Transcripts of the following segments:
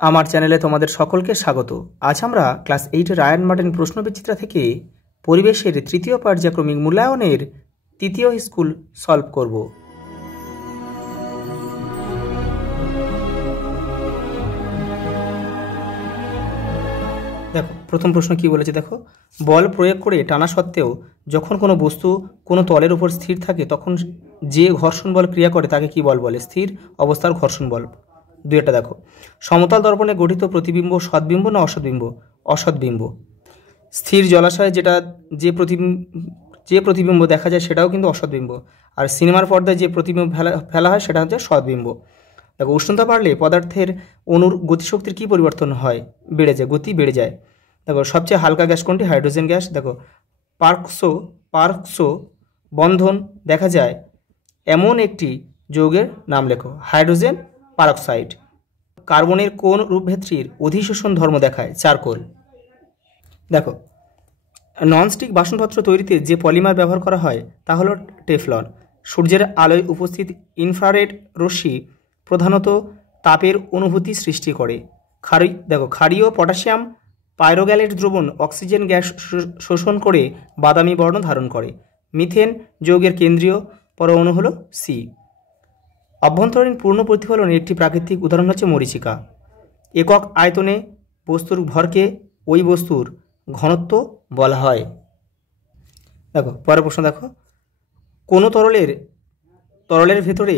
আমার চ্যানেলে তোমাদের সকলকে স্বাগত। আজ আমরা ক্লাস 8 রায়ান মার্টিন প্রশ্নবিচিত্রা থেকে পরিবেশের তৃতীয় পর্যায়ক্রমিক মূল্যায়নের তৃতীয় স্কুল সলভ করব। দেখো প্রথম প্রশ্ন কি বলেছে, দেখো বল প্রয়োগ করে টানা সত্ত্বেও যখন কোনো বস্তু কোনো তলের উপর স্থির থাকে তখন যে ঘর্ষণ বল ক্রিয়া করে তাকে কি বল বলে? স্থির অবস্থার ঘর্ষণ বল। দুইটা দেখো, সমতল দর্পণে গঠিত প্রতিবিম্ব সদ্বিম্ব না অসদ্বিম্ব? অসদ্বিম্ব। স্থির জলাশয়ে যে প্রতিবিম্ব দেখা যায় সেটাও কিন্তু অসদ্বিম্ব, আর সিনেমার পর্দায় যে প্রতিবিম্ব ফেলা হয় সেটা হচ্ছে সদ্বিম্ব। দেখো উষ্ণতা বাড়লে পদার্থের অণুর গতিশক্তির কী পরিবর্তন হয়? বেড়ে যায়, গতি বেড়ে যায়। দেখো সবচেয়ে হালকা গ্যাস কোনটি? Hydrogen gas. দেখো পার্কসো বন্ধন দেখা যায় এমন একটি যৌগের নাম লেখো। Hydrogen peroxide. কার্বনের কোন রূপভেদটির অধিশোষণ ধর্ম দেখায়? চারকোল। দেখো ননস্টিক বাসনপত্র তৈরিতে যে পলিমার ব্যবহার করা হয় তা হলো টেফলন। সূর্যের আলোয় উপস্থিত ইনফ্রারেড রশ্মি প্রধানত তাপের অনুভূতি সৃষ্টি করে। ক্ষারীয় পটাশিয়াম পাইরোগ্যালেট দ্রবণ অক্সিজেন গ্যাস শোষণ করে বাদামি বর্ণ ধারণ করে। মিথেন যৌগের কেন্দ্রীয় পরমাণু হলো সি। অভ্যন্তরীণ পূর্ণ প্রতিফলনের একটি প্রাকৃতিক উদাহরণ হচ্ছে মরীচিকা। একক আয়তনে বস্তুর ভরকে ওই বস্তুর ঘনত্ব বলা হয়। দেখো পরের প্রশ্ন, দেখো কোনো তরলের ভেতরে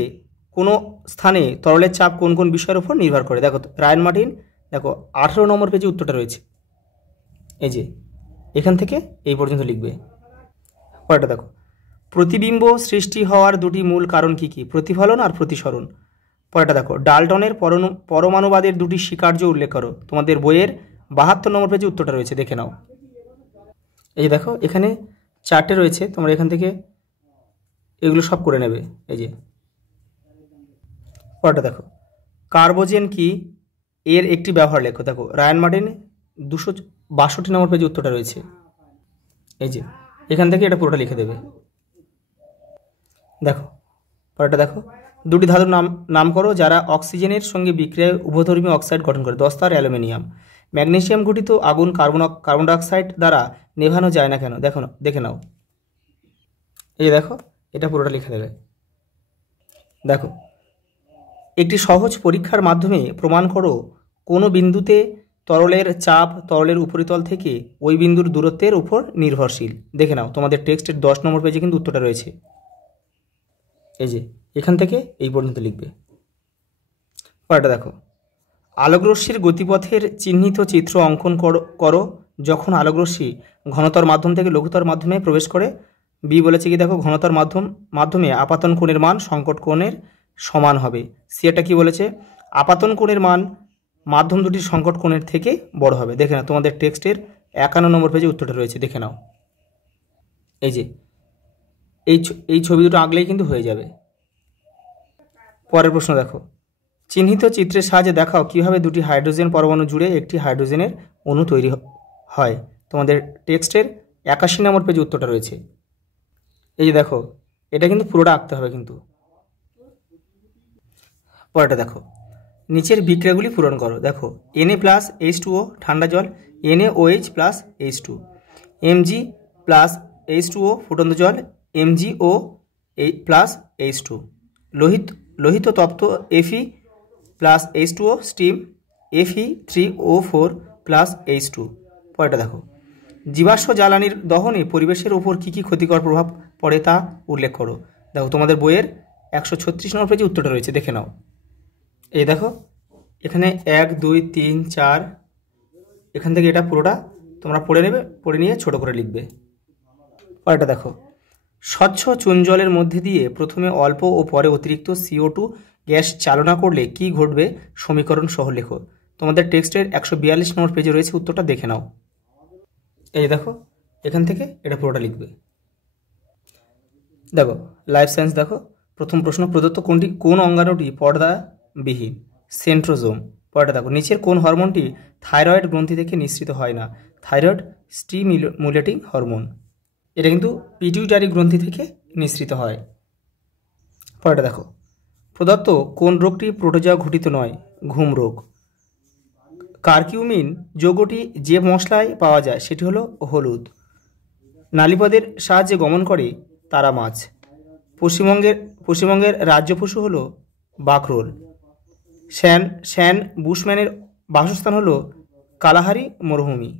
কোনো স্থানে তরলের চাপ কোন কোন বিষয়ের উপর নির্ভর করে? দেখো রায়ান মার্টিন, দেখো 18 নম্বর পেজে উত্তরটা রয়েছে, এই যে এখান থেকে এই পর্যন্ত লিখবে। পরেরটা দেখো, প্রতিবিম্ব সৃষ্টি হওয়ার দুটি মূল কারণ কি কি? প্রতিফলন আর প্রতিসরণ। পরেরটা দেখো, ডাল্টনের পরমাণুবাদের দুটি স্বীকার্য উল্লেখ করো। তোমাদের বইয়ের 72 নম্বর পেজে উত্তরটা রয়েছে, দেখে নাও। এই যে দেখো এখানে 4টে রয়েছে, তোমরা এখান থেকে এগুলো সব করে নেবে। এই যে পরেরটা দেখো, কার্বোজেন কি এর একটি ব্যবহার লেখো। দেখো রায়ান মার্টিন 262 নম্বর পেজে উত্তরটা রয়েছে, এই যে এখান থেকে এটা পুরোটা লিখে দেবে। দেখো পরেরটা দেখো, দুটি ধাতুর নাম করো যারা অক্সিজেনের সঙ্গে বিক্রিয়ায় উভধর্মী অক্সাইড গঠন করে। দস্তা আর অ্যালুমিনিয়াম। ম্যাগনেসিয়াম ঘটিত আগুন কার্বন ডাইঅক্সাইড দ্বারা নেভানো যায় না কেন? দেখে নাও। এই দেখো এটা পুরোটা লিখে দেবে। দেখো একটি সহজ পরীক্ষার মাধ্যমে প্রমাণ করো কোনো বিন্দুতে তরলের চাপ তরলের উপরিতল থেকে ওই বিন্দুর দূরত্বের উপর নির্ভরশীল। দেখে নাও, তোমাদের টেক্সটের 10 নম্বর পেজে কিন্তু উত্তরটা রয়েছে, এই যে এখান থেকে এই পর্যন্ত লিখবে। পরেরটা দেখো, আলোকরশ্মির গতিপথের চিহ্নিত চিত্র অঙ্কন করো যখন আলোকরশ্মি ঘনতর মাধ্যম থেকে লঘুতর মাধ্যমে প্রবেশ করে। বি বলেছে কি, দেখো ঘনতর মাধ্যমে আপাতন কোণের মান সংকট কোণের সমান হবে। সি এটা কি বলেছে? আপাতন কোণের মান মাধ্যম দুটির সংকট কোণের থেকে বড় হবে। দেখে নাও, তোমাদের টেক্সটের 51 নম্বর পেজে উত্তরটা রয়েছে, দেখে নাও। এই যে এই ছবি দুটো আঁকলেই কিন্তু হয়ে যাবে। পরের প্রশ্ন দেখো, চিহ্নিত চিত্রের সাহায্যে দেখাও কিভাবে দুটি হাইড্রোজেন পরমাণু জুড়ে একটি হাইড্রোজেনের অণু তৈরি হয়। তোমাদের টেক্সটের 81 নম্বর পেজে উত্তরটা রয়েছে, এই যে দেখো এটা কিন্তু পুরোটা আঁকতে হবে কিন্তু। পরেরটা দেখো, নিচের বিক্রিয়াগুলি পূরণ করো। দেখো Na+H2O ঠান্ডা জল, NaOH plus H2, Mg plus H2O ফুটন্ত জল, MgO প্লাস H2, লোহিত তপ্ত Fe plus H2O steam, Fe3O4 plus H2। পরেরটা দেখো, জীবাশ্ম জ্বালানির দহনে পরিবেশের ওপর কী কী ক্ষতিকর প্রভাব পড়ে তা উল্লেখ করো। দেখো তোমাদের বইয়ের 136 নম্বর পেজে উত্তরটা রয়েছে, দেখে নাও। এই দেখো এখানে 1 2 3 4, এখান থেকে এটা পুরোটা তোমরা পড়ে নেবে, পড়ে নিয়ে ছোট করে লিখবে। পরেরটা দেখো, স্বচ্ছ চুন জলের মধ্যে দিয়ে প্রথমে অল্প ও পরে অতিরিক্ত CO2 গ্যাস চালনা করলে কি ঘটবে সমীকরণ সহ লেখো। তোমাদের টেক্সটের 142 নম্বর পেজে রয়েছে, উত্তরটা দেখে নাও। এই দেখো এখান থেকে এটা পুরোটা লিখবে। দেখো লাইফ সায়েন্স, দেখো প্রথম প্রশ্ন, প্রদত্ত কোন অঙ্গাণুটি পর্দাবিহীন? সেন্ট্রোজোম। পরেরটা দেখো, নিচের কোন হরমোনটি থাইরয়েড গ্রন্থি থেকে নিঃসৃত হয় না? Thyroid stimulating hormone. এটা কিন্তু পিটুইটারি গ্রন্থি থেকে নিঃসৃত হয়। পরেরটা দেখো, প্রদত্ত কোন রোগটি প্রোটোজোয়া ঘটিত নয়? ঘুম রোগ। কারকিউমিন যৌগটি যে মশলায় পাওয়া যায় সেটি হলো হলুদ। নালীপদের সাহায্যে গমন করে তারা মাছ। পশ্চিমবঙ্গের রাজ্য পশু হলো বাকরোল। শ্যান বুশম্যানের বাসস্থান হলো কালাহারি মরুভূমি।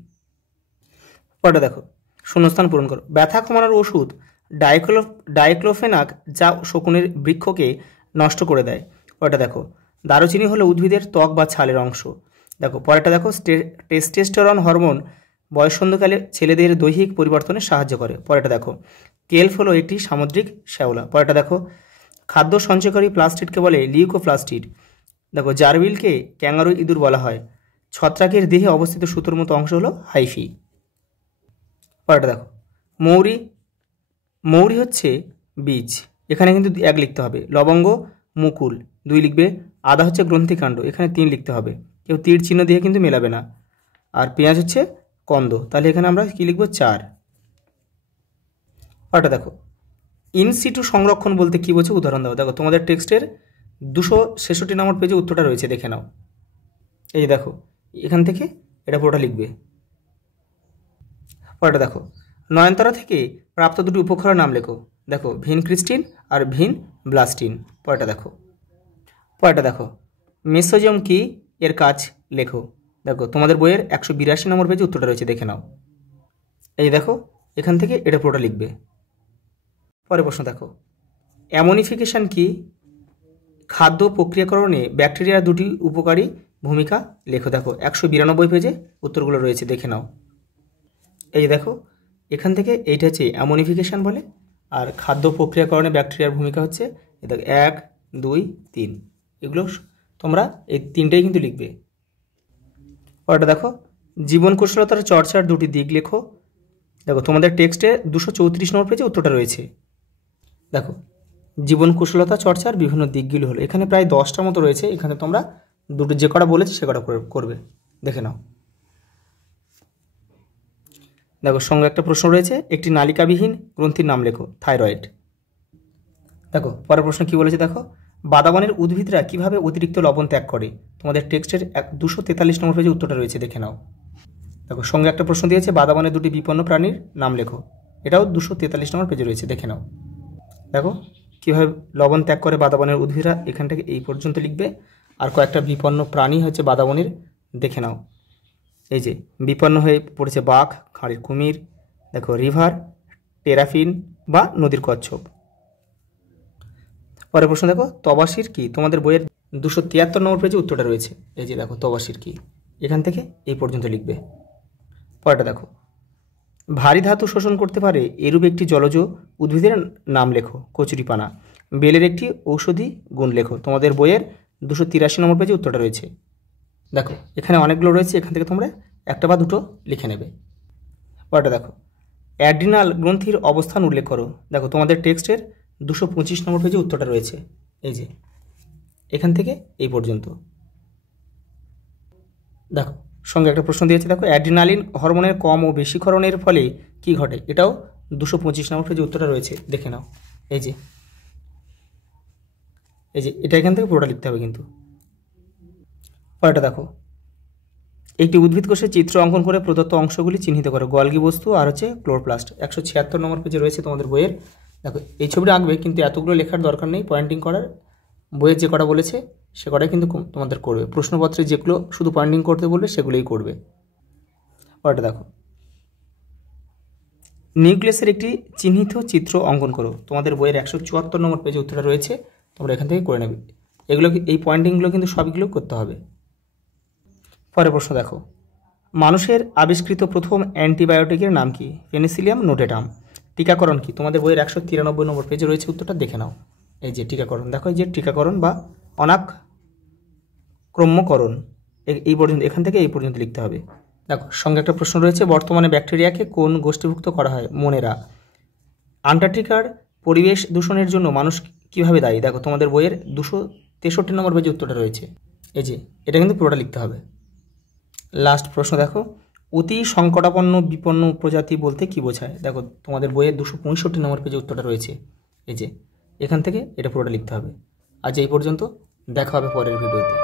পরেরটা দেখো, শূন্যস্থান পূরণ করো। ব্যথা কমানোর ওষুধ ডাইক্লোফেনাক যা শকুনের বৃক্ষকে নষ্ট করে দেয়। পরেরটা দেখো, দারুচিনি হলো উদ্ভিদের ত্বক বা ছালের অংশ। দেখো পরেরটা দেখো, টেস্টোস্টেরন হরমোন বয়ঃসন্ধিকালে ছেলেদের দৈহিক পরিবর্তনে সাহায্য করে। পরেরটা দেখো, কেলফ হলো একটি সামুদ্রিক শ্যাওলা। পরেরটা দেখো, খাদ্য সঞ্চয়কারী প্লাস্টিডকে বলে লিউকোপ্লাস্টিড। দেখো জারবিলকে ক্যাঙ্গারু ইঁদুর বলা হয়। ছত্রাকের দেহে অবস্থিত সুতোর মতো অংশ হলো হাইফি। পরেরটা দেখো, মৌরি হচ্ছে বীজ, এখানে কিন্তু 1 লিখতে হবে। লবঙ্গ মুকুল 2 লিখবে। আদা হচ্ছে গ্রন্থিকাণ্ড, এখানে 3 লিখতে হবে। কেউ তীর চিহ্ন দিয়ে কিন্তু মেলাবে না। আর পেঁয়াজ হচ্ছে কন্দ, তাহলে এখানে আমরা কি লিখব 4। পরেরটা দেখো, ইনসিটু সংরক্ষণ বলতে কি বলছে উদাহরণ দাও। দেখো তোমাদের টেক্সটের 266 নম্বর পেজে উত্তরটা রয়েছে, দেখে নাও। এই যে দেখো, এখান থেকে এটা পুরোটা লিখবে। পরেরটা দেখো, নয়নতারা থেকে প্রাপ্ত 2টি উপক্ষারের নাম লেখো। দেখো ভিন ক্রিস্টিন আর ভিন ব্লাস্টিন। পরেরটা দেখো, মেসোজোম কি, এর কাজ লেখো। দেখো তোমাদের বইয়ের 182 নম্বর পেজে উত্তরটা রয়েছে, দেখে নাও। এই দেখো, এখান থেকে এটা পুরোটা লিখবে। পরের প্রশ্ন দেখো, অ্যামোনিফিকেশন কি, খাদ্য প্রক্রিয়াকরণে ব্যাকটেরিয়ার 2টি উপকারী ভূমিকা লেখো। দেখো 192 পেজে উত্তরগুলো রয়েছে, দেখে নাও। এই যে দেখো, এখান থেকে এইটা হচ্ছে অ্যামোনিফিকেশন বলে, আর খাদ্য প্রক্রিয়াকরণে ব্যাকটেরিয়ার ভূমিকা হচ্ছে দেখো 1, 2, 3, এগুলো তোমরা এই 3টাই কিন্তু লিখবে। পরেরটা দেখো, জীবন কুশলতার চর্চার 2টি দিক লেখো। দেখো তোমাদের টেক্সটে 234 নম্বর পেজে উত্তরটা রয়েছে। দেখো জীবন কুশলতা চর্চার বিভিন্ন দিকগুলো হলো, এখানে প্রায় 10টা মতো রয়েছে। এখানে তোমরা দুটো যে কটা বলেছি সে কটা করবে, দেখে নাও। দেখো সঙ্গে একটা প্রশ্ন রয়েছে, একটি নালিকাবিহীন গ্রন্থির নাম লেখো। থাইরয়েড। দেখো পরের প্রশ্ন কি বলেছে, দেখো বাদাবনের উদ্ভিদরা কিভাবে অতিরিক্ত লবণ ত্যাগ করে। তোমাদের টেক্সটের 243 নম্বর পেজে উত্তরটা রয়েছে, দেখে নাও। দেখো সঙ্গে একটা প্রশ্ন দিয়েছে, বাদাবনের 2টি বিপন্ন প্রাণীর নাম লেখো। এটাও 243 নম্বর পেজে রয়েছে, দেখে নাও। দেখো কীভাবে লবণ ত্যাগ করে বাদাবনের উদ্ভিদরা, এখান থেকে এই পর্যন্ত লিখবে। আর কয়েকটা বিপন্ন প্রাণী হচ্ছে বাদাবনের, দেখে নাও। এই যে বিপন্ন হয়ে পড়েছে বাঘ, খাঁড়ির কুমির, দেখো রিভার টেরাফিন বা নদীর কচ্ছপ। পরের প্রশ্ন দেখো, তবাশির কি, তোমাদের বইয়ের 273 নম্বর পেজে উত্তরটা রয়েছে। এই যে দেখো তবাশির কি, এখান থেকে এই পর্যন্ত লিখবে। পরেরটা দেখো, ভারী ধাতু শোষণ করতে পারে এরূপ একটি জলজ উদ্ভিদের নাম লেখো। কচুরিপানা। বেলের একটি ঔষধি গুণ লেখো। তোমাদের বইয়ের 283 নম্বর পেজে উত্তরটা রয়েছে। দেখো এখানে অনেকগুলো রয়েছে, এখান থেকে তোমরা একটা বা দুটো লিখে নেবে। পরেরটা দেখো, অ্যাড্রিনাল গ্রন্থির অবস্থান উল্লেখ করো। দেখো তোমাদের টেক্সটের 225 নম্বর পেজে উত্তরটা রয়েছে, এই যে এখান থেকে এই পর্যন্ত। দেখো সঙ্গে একটা প্রশ্ন দিয়েছে, দেখো অ্যাড্রিনালিন হরমোনের কম ও বেশি ক্ষরণের ফলে কি ঘটে। এটাও 225 নম্বর পেজে উত্তরটা রয়েছে, দেখে নাও। এই যে এটা এখান থেকে পুরোটা লিখতে হবে কিন্তু। পরেরটা দেখো, একটি উদ্ভিদ কোষের চিত্র অঙ্কন করে প্রদত্ত অংশগুলি চিহ্নিত করো। গলগি বস্তু আর হচ্ছে ক্লোরোপ্লাস্ট। 176 নম্বর পেজে রয়েছে তোমাদের বইয়ের। দেখো এই ছবিটা আঁকবে, কিন্তু এতগুলো লেখার দরকার নেই, পয়েন্টিং করার। বইয়ের যে কটা বলেছে সে কটাই কিন্তু তোমাদের করবে। প্রশ্নপত্রে যেগুলো শুধু পয়েন্টিং করতে বলবে সেগুলোই করবে। পরেরটা দেখো, নিউক্লিয়াসের একটি চিহ্নিত চিত্র অঙ্কন করো। তোমাদের বইয়ের 174 নম্বর পেজে উত্তরটা রয়েছে, তোমরা এখান থেকে করে নেবে। এগুলো এই পয়েন্টিংগুলো কিন্তু সবগুলো করতে হবে। পরের প্রশ্ন দেখো, মানুষের আবিষ্কৃত প্রথম অ্যান্টিবায়োটিকের নাম কি। পেনিসিলিয়াম নোটেটাম। টিকাকরণ কি, তোমাদের বইয়ের 193 নম্বর পেজে রয়েছে, উত্তরটা দেখে নাও। এই যে টিকাকরণ, দেখো এই যে টিকাকরণ বা অনাক্রম্যকরণ, এই পর্যন্ত, এখান থেকে এই পর্যন্ত লিখতে হবে। দেখো সঙ্গে একটা প্রশ্ন রয়েছে, বর্তমানে ব্যাকটেরিয়াকে কোন গোষ্ঠীভুক্ত করা হয়। মনেরা। আন্টার্কটিকার পরিবেশ দূষণের জন্য মানুষ কিভাবে দায়ী। দেখো তোমাদের বইয়ের 263 নম্বর পেজে উত্তরটা রয়েছে, এই যে এটা কিন্তু পুরোটা লিখতে হবে। লাস্ট প্রশ্ন দেখো, অতি সংকটাপন্ন বিপন্ন প্রজাতি বলতে কি বোঝায়। দেখো তোমাদের বইয়ের 265 নম্বর পেজে উত্তরটা রয়েছে, এই যে এখান থেকে এটা পুরোটা লিখতে হবে। আজ এই পর্যন্ত, দেখা হবে পরের ভিডিওতে।